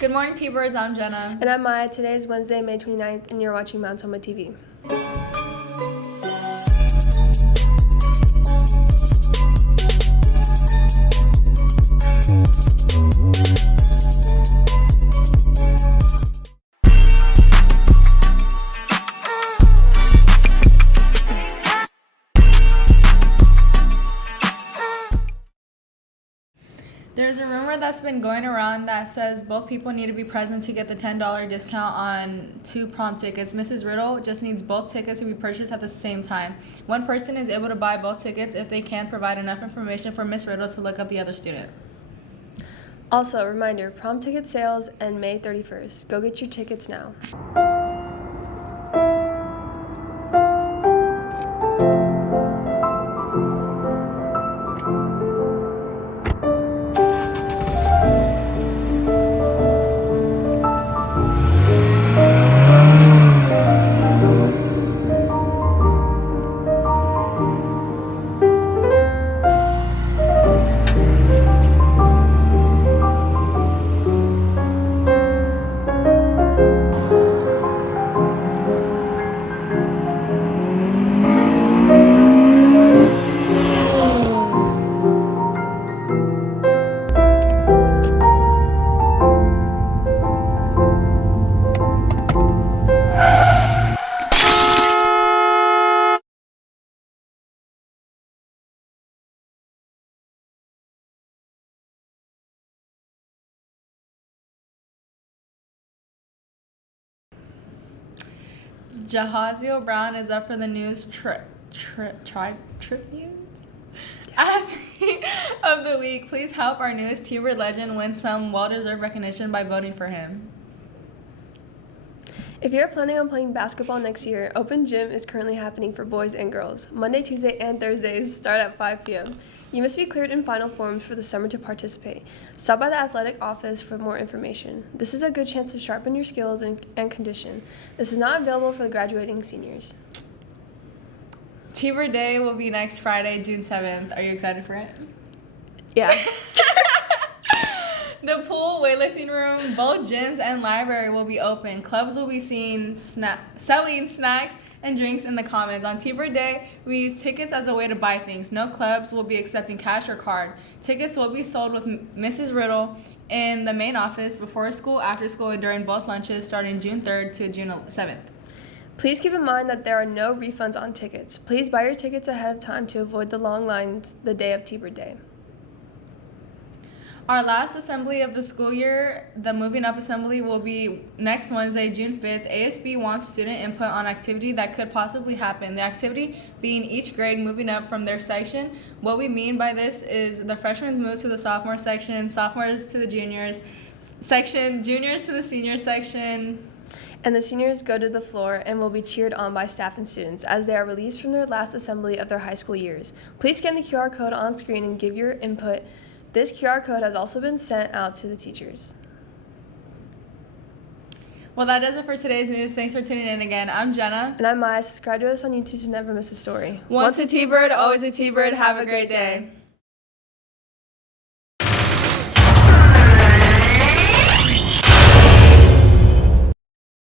Good morning, T-Birds. I'm Jenna. And I'm Mya. Today is Wednesday, May 29th, and you're watching Tahoma TV. There's a rumor that's been going around that says both people need to be present to get the $10 discount on 2 prom tickets. Mrs. Riddle just needs both tickets to be purchased at the same time. One person is able to buy both tickets if they can provide enough information for Miss Riddle to look up the other student. Also, reminder, prom ticket sales end May 31st. Go get your tickets now. Jahaziel Brown is up for the News Tribune's Athlete of the Week. Please help our newest T-Bird legend win some well-deserved recognition by voting for him. If you're planning on playing basketball next year, open gym is currently happening for boys and girls. Monday, Tuesday, and Thursdays start at 5 p.m. You must be cleared in final forms for the summer to participate. Stop by the athletic office for more information. This is a good chance to sharpen your skills and condition. This is not available for the graduating seniors. T-Bird Day will be next Friday, June 7th. Are you excited for it? Yeah. The pool, weightlifting room, both gyms, and library will be open. Clubs will be selling snacks and drinks in the commons. On T-Bird Day, we use tickets as a way to buy things. No clubs will be accepting cash or card. Tickets will be sold with Mrs. Riddle in the main office before school, after school, and during both lunches starting June 3rd to June 7th. Please keep in mind that there are no refunds on tickets. Please buy your tickets ahead of time to avoid the long lines the day of T-Bird Day. Our last assembly of the school year, the Moving Up Assembly, will be next Wednesday, June 5th. ASB wants student input on activity that could possibly happen. The activity being each grade moving up from their section. What we mean by this is the freshmen move to the sophomore section, sophomores to the juniors section, juniors to the senior section. And the seniors go to the floor and will be cheered on by staff and students as they are released from their last assembly of their high school years. Please scan the QR code on screen and give your input. This QR code has also been sent out to the teachers. Well, that does it for today's news. Thanks for tuning in again. I'm Jenna. And I'm Mya. Subscribe to us on YouTube to never miss a story. Once a T-Bird, always a T-Bird. Have a great day.